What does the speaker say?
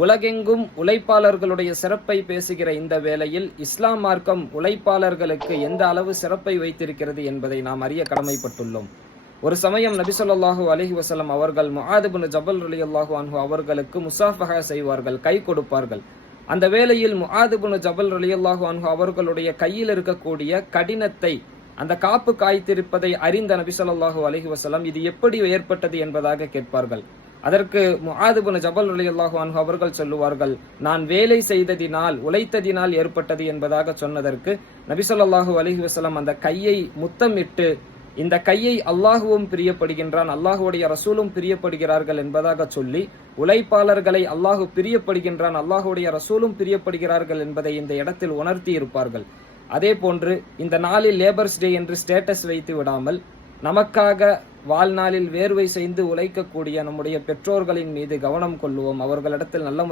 உலகெங்கும் உழைப்பாளர்களுடைய சிறப்பை பேசுகிற இந்த வேளையில் இஸ்லாம் மார்க்கம் உழைப்பாளர்களுக்கு எந்த அளவு சிறப்பை வைத்திருக்கிறது என்பதை நாம் அறிய கடமைப்பட்டுள்ளோம். ஒரு சமயம் நபி ஸல்லல்லாஹு அலைஹி வஸல்லம் அவர்கள் முஆத் இப்னு ஜபல் ரலியல்லாஹு அன்ஹு அவர்களுக்கு முசாஃபஹா செய்வார்கள், கை கொடுப்பார்கள். அந்த வேளையில் முஆத் இப்னு ஜபல் ரலியல்லாஹு அன்ஹு அவர்களுடைய கையில் இருக்கக்கூடிய கடினத்தை, அந்த காப்பு காய்த்திருப்பதை அறிந்த நபி ஸல்லல்லாஹு அலைஹி வஸல்லம் இது எப்படி ஏற்பட்டது என்பதாக கேட்பார்கள். அதற்கு முஆத் இப்னு ஜபல் ரலியல்லாஹு அன்ஹு அவர்கள் சொல்லுவார்கள், நான் வேலை செய்ததினால் உழைத்ததினால் ஏற்பட்டது என்பதாக சொன்னதற்கு நபி ஸல்லல்லாஹு அலைஹி வஸல்லம் அந்த கையை முத்தமிட்டு, இந்த கையை அல்லாஹுவும் பிரியப்படுகின்றான், அல்லாஹுடைய ரசூலும் பிரியப்படுகிறார்கள் என்பதாக சொல்லி, உழைப்பாளர்களை அல்லாஹு பிரியப்படுகின்றான், அல்லாஹுடைய ரசூலும் பிரியப்படுகிறார்கள் என்பதை இந்த இடத்தில் உணர்த்தி இருப்பார்கள். அதே போன்று இந்த நாளில் லேபர்ஸ் டே என்று ஸ்டேட்டஸ் வைத்து விடாமல், நமக்காக வாழ்நாளில் வேர்வை செய்து உழைக்கக்கூடிய நம்முடைய பெற்றோர்களின் மீது கவனம் கொள்ளுவோம். அவர்களிடத்தில் நல்ல முறை